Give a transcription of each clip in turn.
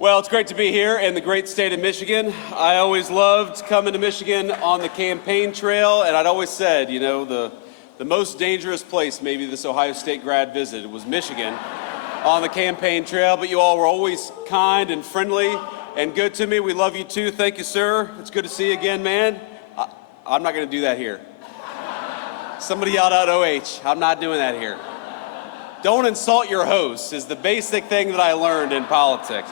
Well, it's great to be here in the great state of Michigan. I always loved coming to Michigan on the campaign trail, and I'd always said, you know, the most dangerous place maybe this Ohio State grad visited was Michigan on the campaign trail, but you all were always kind and friendly and good to me. We love you too. Thank you, sir. It's good to see you again, man. I'm not going to do that here. Somebody yelled out OH. I'm not doing that here. Don't insult your hosts is the basic thing that I learned in politics.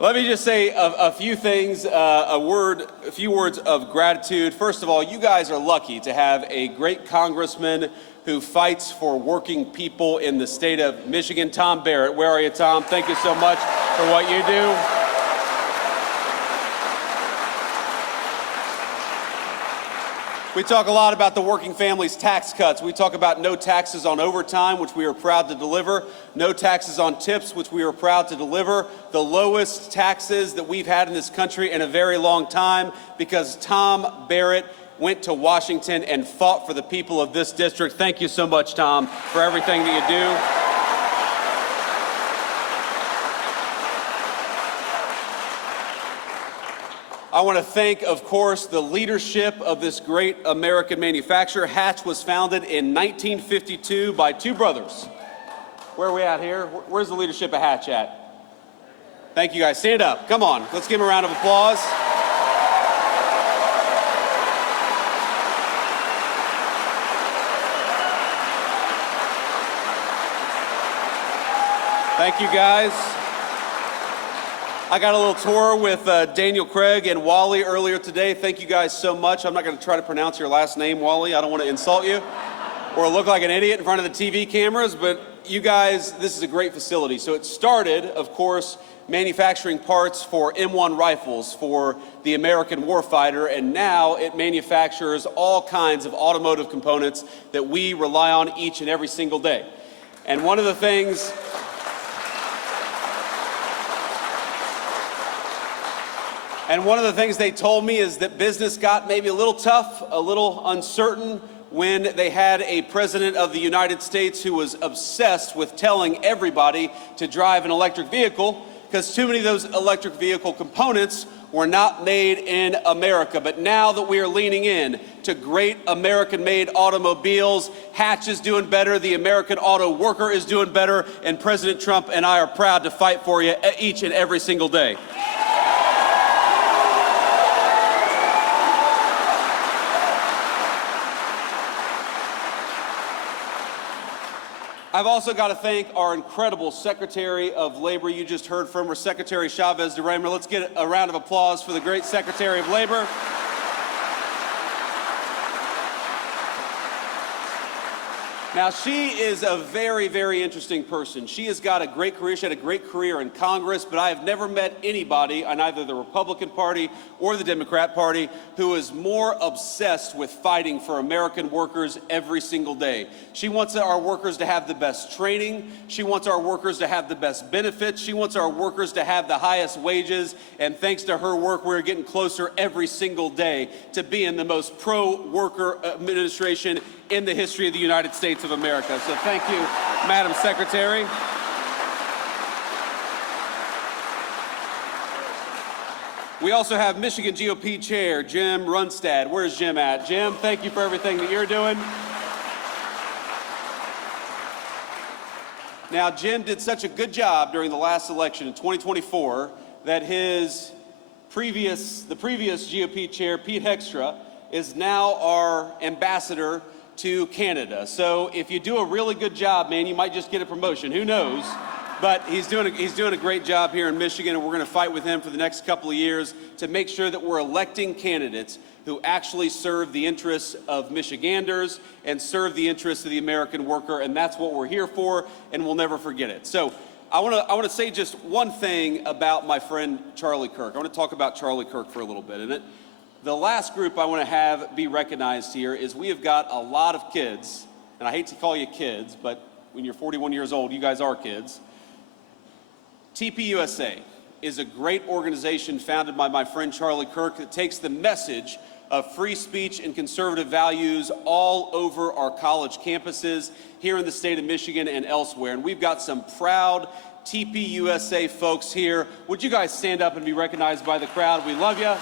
Let me just say a few things, a few words of gratitude. First of all, you guys are lucky to have a great congressman who fights for working people in the state of Michigan. Tom Barrett, where are you, Tom? Thank you so much for what you do. We talk a lot about the working families' tax cuts. We talk about no taxes on overtime, which we are proud to deliver. No taxes on tips, which we are proud to deliver. The lowest taxes that we've had in this country in a very long time because Tom Barrett went to Washington and fought for the people of this district. Thank you so much, Tom, for everything that you do. I want to thank, of course, the leadership of this great American manufacturer. Hatch was founded in 1952 by two brothers. Where are we at here? Where's the leadership of Hatch at? Thank you guys. Stand up. Come on. Let's give them a round of applause. Thank you, guys. I got a little tour with Daniel Craig and Wally earlier today. Thank you guys so much. I'm not going to try to pronounce your last name, Wally. I don't want to insult you or look like an idiot in front of the TV cameras, but you guys, this is a great facility. So it started, of course, manufacturing parts for M1 rifles for the American warfighter, and now it manufactures all kinds of automotive components that we rely on each and every single day. And one of the things they told me is that business got maybe a little tough, a little uncertain when they had a president of the United States who was obsessed with telling everybody to drive an electric vehicle because too many of those electric vehicle components were not made in America. But now that we are leaning in to great American-made automobiles, Hatch is doing better, the American auto worker is doing better, and President Trump and I are proud to fight for you each and every single day. I've also got to thank our incredible Secretary of Labor. You just heard from her, Secretary Chavez DeRaymer. Let's get a round of applause for the great Secretary of Labor. Now, she is a very, very interesting person. She has got a great career. She had a great career in Congress, but I have never met anybody on either the Republican Party or the Democrat Party who is more obsessed with fighting for American workers every single day. She wants our workers to have the best training. She wants our workers to have the best benefits. She wants our workers to have the highest wages. And thanks to her work, we're getting closer every single day to being the most pro-worker administration in the history of the United States of America. So thank you, Madam Secretary. We also have Michigan GOP Chair Jim Runstad. Where's Jim at? Jim, thank you for everything that you're doing. Now, Jim did such a good job during the last election in 2024 that the previous GOP chair, Pete Hegstra, is now our ambassador to Canada. So if you do a really good job, man, you might just get a promotion. Who knows? But he's doing a great job here in Michigan, and we're going to fight with him for the next couple of years to make sure that we're electing candidates who actually serve the interests of Michiganders and serve the interests of the American worker, and that's what we're here for, and we'll never forget it. So I want to say just one thing about my friend Charlie Kirk. I want to talk about Charlie Kirk for a little bit. And the last group I want to have be recognized here is we have got a lot of kids, and I hate to call you kids, but when you're 41 years old, you guys are kids. TPUSA is a great organization founded by my friend Charlie Kirk that takes the message of free speech and conservative values all over our college campuses here in the state of Michigan and elsewhere. And we've got some proud TPUSA folks here. Would you guys stand up and be recognized by the crowd? We love you.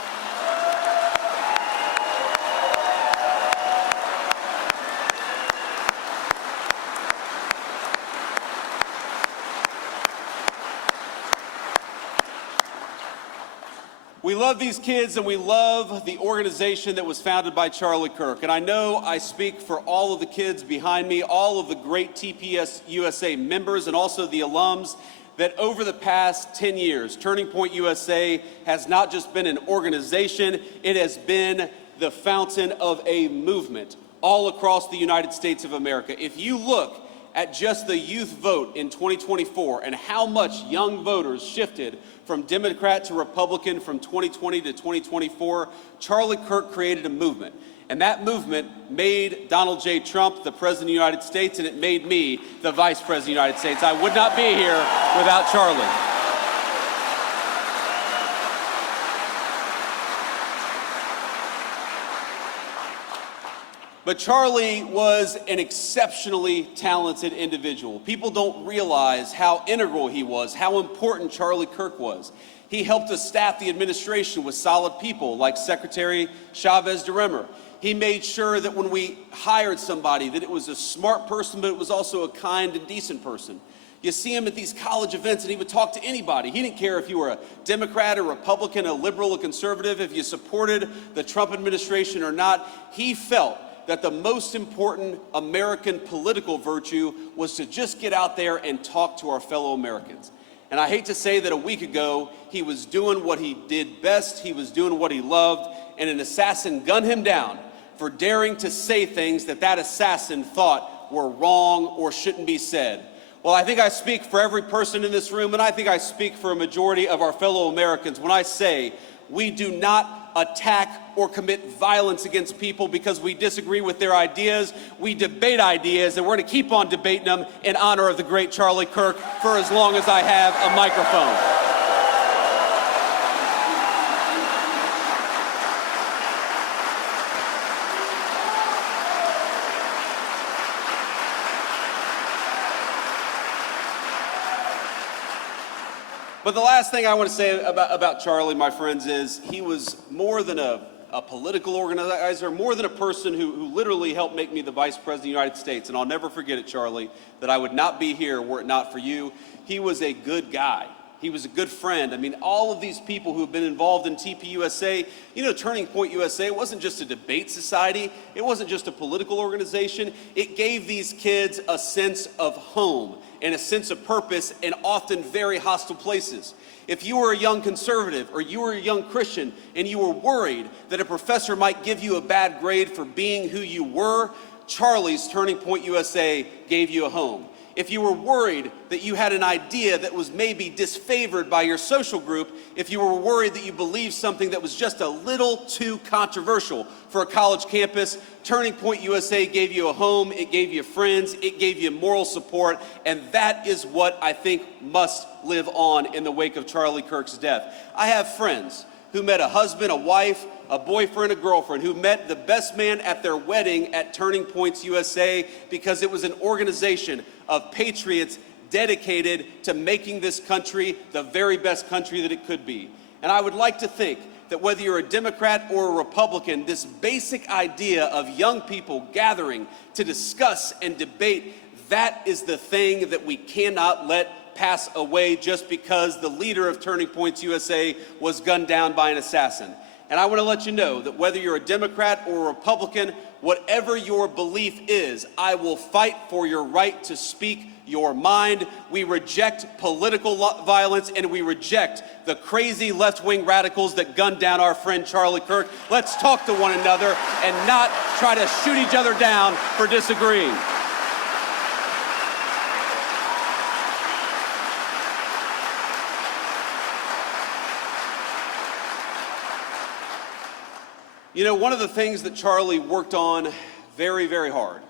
We love these kids, and we love the organization that was founded by Charlie Kirk. And I know I speak for all of the kids behind me, all of the great TPS USA members, and also the alums, that over the past 10 years, Turning Point USA has not just been an organization, it has been the fountain of a movement all across the United States of America. If you look at just the youth vote in 2024 and how much young voters shifted from Democrat to Republican from 2020 to 2024, Charlie Kirk created a movement. And that movement made Donald J. Trump the President of the United States, and it made me the Vice President of the United States. I would not be here without Charlie. But Charlie was an exceptionally talented individual. People don't realize how integral he was, how important Charlie Kirk was. He helped us staff the administration with solid people like Secretary Chavez DeRemer. He made sure that when we hired somebody, that it was a smart person, but it was also a kind and decent person. You see him at these college events, and he would talk to anybody. He didn't care if you were a Democrat, a Republican, a liberal, a conservative, if you supported the Trump administration or not. He felt that the most important American political virtue was to just get out there and talk to our fellow Americans. And I hate to say that a week ago, he was doing what he did best, he was doing what he loved, and an assassin gunned him down for daring to say things that that assassin thought were wrong or shouldn't be said. Well, I think I speak for every person in this room, and I think I speak for a majority of our fellow Americans when I say we do not attack or commit violence against people because we disagree with their ideas. We debate ideas, and we're going to keep on debating them in honor of the great Charlie Kirk for as long as I have a microphone. But the last thing I want to say about Charlie, my friends, is he was more than a political organizer, more than a person who literally helped make me the Vice President of the United States. And I'll never forget it, Charlie, that I would not be here were it not for you. He was a good guy. He was a good friend. I mean, all of these people who have been involved in TPUSA, you know, Turning Point USA, it wasn't just a debate society. It wasn't just a political organization. It gave these kids a sense of home and a sense of purpose in often very hostile places. If you were a young conservative or you were a young Christian and you were worried that a professor might give you a bad grade for being who you were, Charlie's Turning Point USA gave you a home. If you were worried that you had an idea that was maybe disfavored by your social group, if you were worried that you believed something that was just a little too controversial for a college campus, Turning Point USA gave you a home, it gave you friends, it gave you moral support, and that is what I think must live on in the wake of Charlie Kirk's death. I have friends who met a husband, a wife, a boyfriend, a girlfriend, who met the best man at their wedding at Turning Points USA because it was an organization of patriots dedicated to making this country the very best country that it could be. And I would like to think that whether you're a Democrat or a Republican, this basic idea of young people gathering to discuss and debate, that is the thing that we cannot let pass away just because the leader of Turning Points USA was gunned down by an assassin. And I want to let you know that whether you're a Democrat or a Republican, whatever your belief is, I will fight for your right to speak your mind. We reject political violence, and we reject the crazy left-wing radicals that gunned down our friend Charlie Kirk. Let's talk to one another and not try to shoot each other down for disagreeing. You know, one of the things that Charlie worked on very, very hard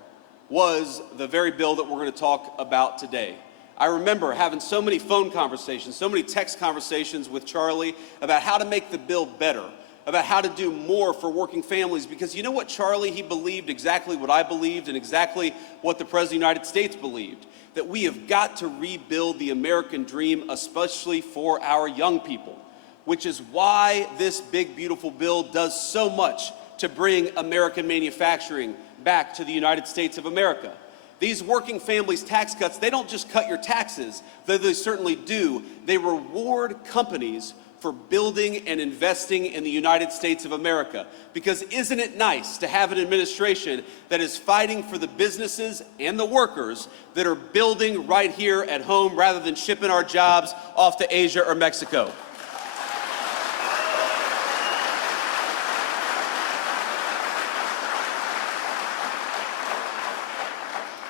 was the very bill that we're going to talk about today. I remember having so many phone conversations, so many text conversations with Charlie about how to make the bill better, about how to do more for working families. Because you know what, Charlie, he believed exactly what I believed and exactly what the President of the United States believed, that we have got to rebuild the American dream, especially for our young people, which is why this big, beautiful bill does so much to bring American manufacturing back to the United States of America. These working families tax cuts, they don't just cut your taxes, though they certainly do. They reward companies for building and investing in the United States of America. Because isn't it nice to have an administration that is fighting for the businesses and the workers that are building right here at home rather than shipping our jobs off to Asia or Mexico?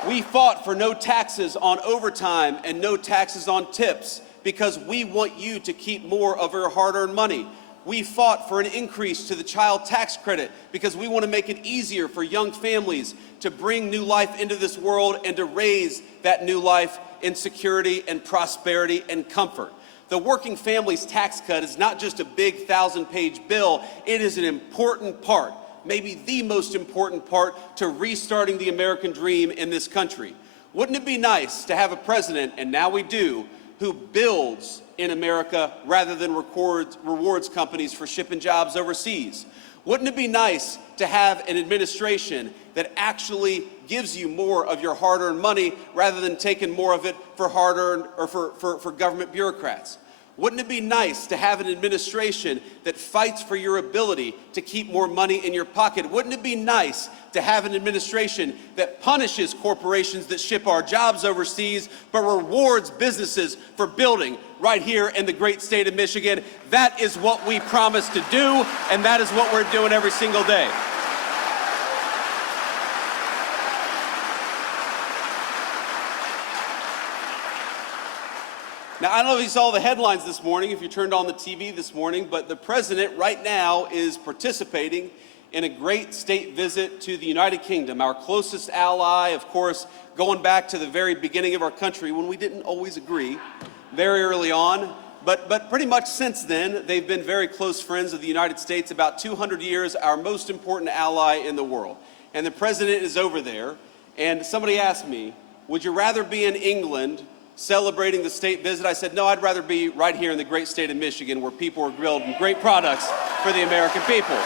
We fought for no taxes on overtime and no taxes on tips because we want you to keep more of your hard-earned money. We fought for an increase to the child tax credit because we want to make it easier for young families to bring new life into this world and to raise that new life in security and prosperity and comfort. The working families tax cut is not just a big 1,000-page bill, it is an important part, maybe the most important part, to restarting the American dream in this country. Wouldn't it be nice to have a president, and now we do, who builds in America rather than rewards companies for shipping jobs overseas? Wouldn't it be nice to have an administration that actually gives you more of your hard-earned money rather than taking more of it for hard-earned or for government bureaucrats? Wouldn't it be nice to have an administration that fights for your ability to keep more money in your pocket? Wouldn't it be nice to have an administration that punishes corporations that ship our jobs overseas, but rewards businesses for building right here in the great state of Michigan? That is what we promised to do, and that is what we're doing every single day. Now, I don't know if you saw the headlines this morning, if you turned on the TV this morning, but the president right now is participating in a great state visit to the United Kingdom, our closest ally, of course, going back to the very beginning of our country when we didn't always agree very early on. But pretty much since then, they've been very close friends of the United States, about 200 years, our most important ally in the world. And the president is over there, and somebody asked me, would you rather be in England celebrating the state visit? I said, no, I'd rather be right here in the great state of Michigan where people are building great products for the American people.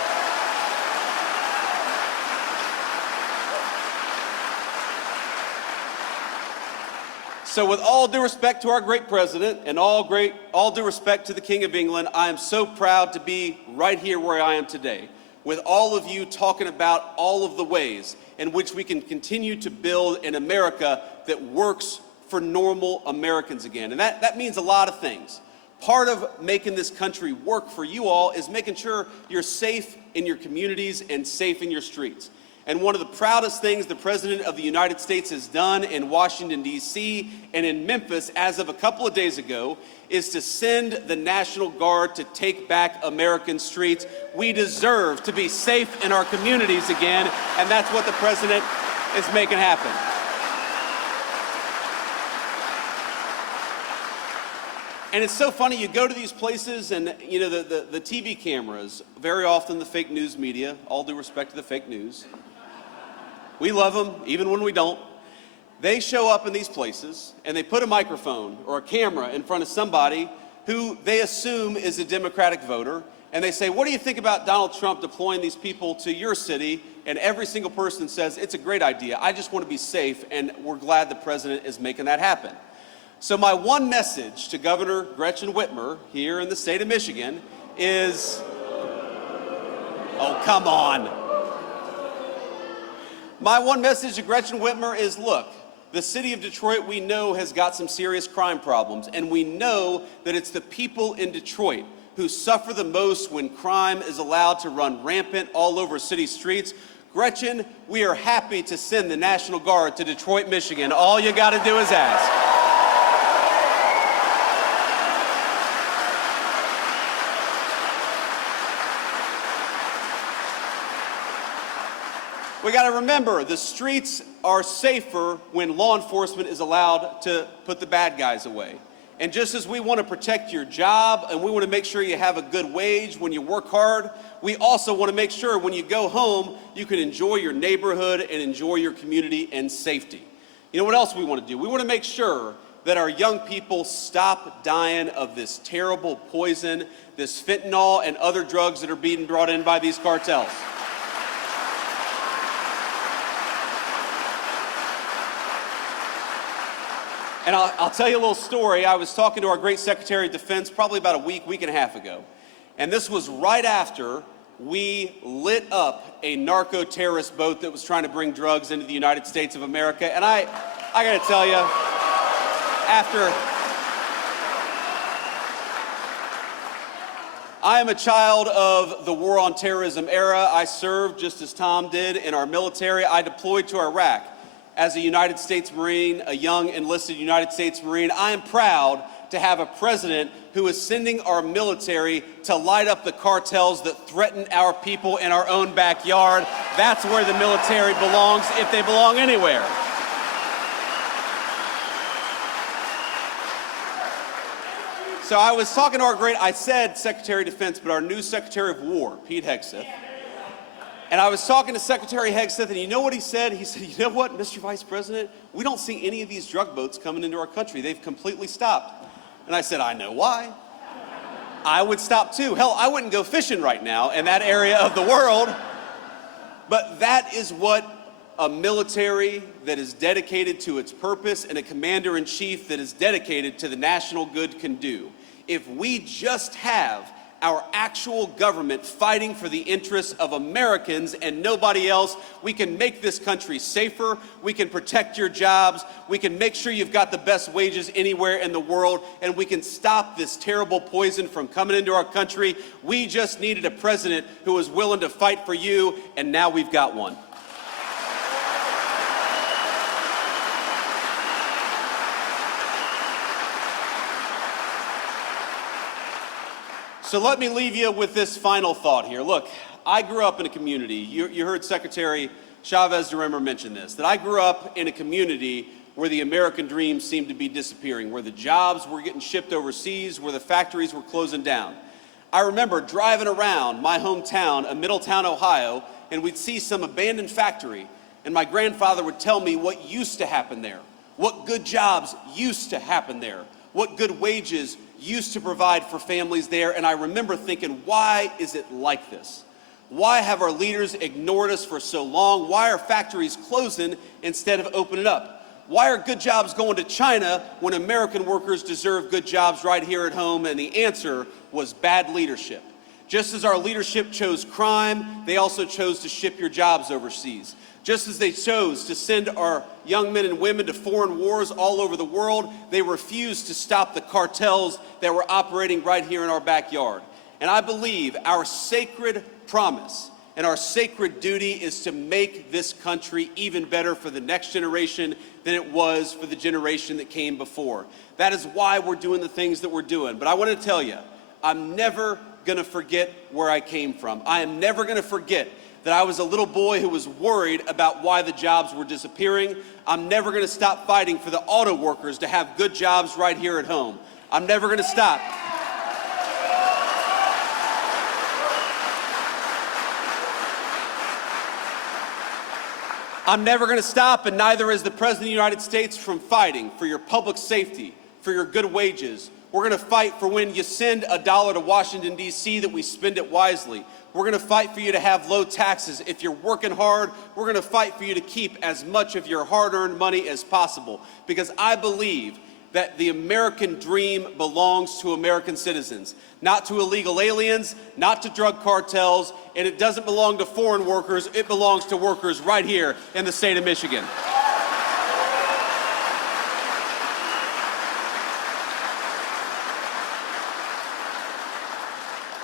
So with all due respect to our great president and all due respect to the King of England, I am so proud to be right here where I am today, with all of you talking about all of the ways in which we can continue to build an America that works for normal Americans again. And that means a lot of things. Part of making this country work for you all is making sure you're safe in your communities and safe in your streets. And one of the proudest things the President of the United States has done in Washington, D.C. and in Memphis as of a couple of days ago is to send the National Guard to take back American streets. We deserve to be safe in our communities again, and that's what the President is making happen. And it's so funny, you go to these places and, you know, the TV cameras, very often the fake news media, all due respect to the fake news. We love them, even when we don't. They show up in these places and they put a microphone or a camera in front of somebody who they assume is a Democratic voter. And they say, what do you think about Donald Trump deploying these people to your city? And every single person says, it's a great idea. I just want to be safe, and we're glad the president is making that happen. So my one message to Governor Gretchen Whitmer here in the state of Michigan is, oh, come on. My one message to Gretchen Whitmer is, look, the city of Detroit we know has got some serious crime problems, and we know that it's the people in Detroit who suffer the most when crime is allowed to run rampant all over city streets. Gretchen, we are happy to send the National Guard to Detroit, Michigan. All you got to do is ask. We got to remember, the streets are safer when law enforcement is allowed to put the bad guys away. And just as we want to protect your job and we want to make sure you have a good wage when you work hard, we also want to make sure when you go home, you can enjoy your neighborhood and enjoy your community and safety. You know what else we want to do? We want to make sure that our young people stop dying of this terrible poison, this fentanyl and other drugs that are being brought in by these cartels. And I'll tell you a little story. I was talking to our great Secretary of Defense probably about a week and a half ago. And this was right after we lit up a narco-terrorist boat that was trying to bring drugs into the United States of America. And I gotta tell you, I am a child of the war on terrorism era. I served, just as Tom did, in our military. I deployed to Iraq as a United States Marine, a young enlisted United States Marine. I am proud to have a president who is sending our military to light up the cartels that threaten our people in our own backyard. That's where the military belongs, if they belong anywhere. So I was talking to I said Secretary of Defense, but our new Secretary of War, Pete Hegseth. And I was talking to Secretary Hegseth, and you know what he said? He said, you know what, Mr. Vice President, we don't see any of these drug boats coming into our country. They've completely stopped. And I said, I know why. I would stop too. Hell, I wouldn't go fishing right now in that area of the world. But that is what a military that is dedicated to its purpose and a commander-in-chief that is dedicated to the national good can do. If we just have our actual government fighting for the interests of Americans and nobody else, we can make this country safer, we can protect your jobs, we can make sure you've got the best wages anywhere in the world, and we can stop this terrible poison from coming into our country. We just needed a president who was willing to fight for you, and now we've got one. So let me leave you with this final thought here. Look, I grew up in a community, you heard Secretary Chavez-DeRemer mention this, that I grew up in a community where the American dream seemed to be disappearing, where the jobs were getting shipped overseas, where the factories were closing down. I remember driving around my hometown, Middletown, Ohio, and we'd see some abandoned factory, and my grandfather would tell me what used to happen there, what good jobs used to happen there, what good wages used to provide for families there. And I remember thinking, why is it like this? Why have our leaders ignored us for so long? Why are factories closing instead of opening up? Why are good jobs going to China when American workers deserve good jobs right here at home? And the answer was bad leadership. Just as our leadership chose crime, they also chose to ship your jobs overseas. Just as they chose to send our young men and women to foreign wars all over the world, they refused to stop the cartels that were operating right here in our backyard. And I believe our sacred promise and our sacred duty is to make this country even better for the next generation than it was for the generation that came before. That is why we're doing the things that we're doing. But I want to tell you, I'm never going to forget where I came from. I am never going to forget that I was a little boy who was worried about why the jobs were disappearing. I'm never going to stop fighting for the auto workers to have good jobs right here at home. I'm never going to stop. I'm never going to stop, and neither is the President of the United States, from fighting for your public safety, for your good wages. We're going to fight for when you send $1 to Washington, D.C., that we spend it wisely. We're going to fight for you to have low taxes. If you're working hard, we're going to fight for you to keep as much of your hard-earned money as possible. Because I believe that the American dream belongs to American citizens, not to illegal aliens, not to drug cartels, and it doesn't belong to foreign workers. It belongs to workers right here in the state of Michigan.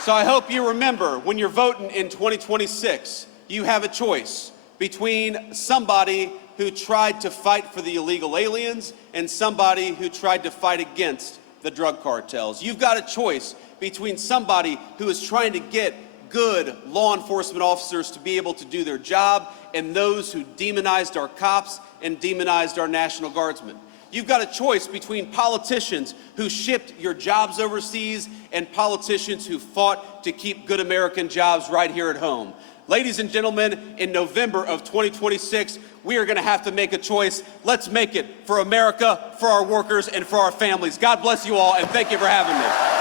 So I hope you remember, when you're voting in 2026, you have a choice between somebody who tried to fight for the illegal aliens and somebody who tried to fight against the drug cartels. You've got a choice between somebody who is trying to get good law enforcement officers to be able to do their job and those who demonized our cops and demonized our National Guardsmen. You've got a choice between politicians who shipped your jobs overseas and politicians who fought to keep good American jobs right here at home. Ladies and gentlemen, in November of 2026, we are going to have to make a choice. Let's make it for America, for our workers, and for our families. God bless you all, and thank you for having me.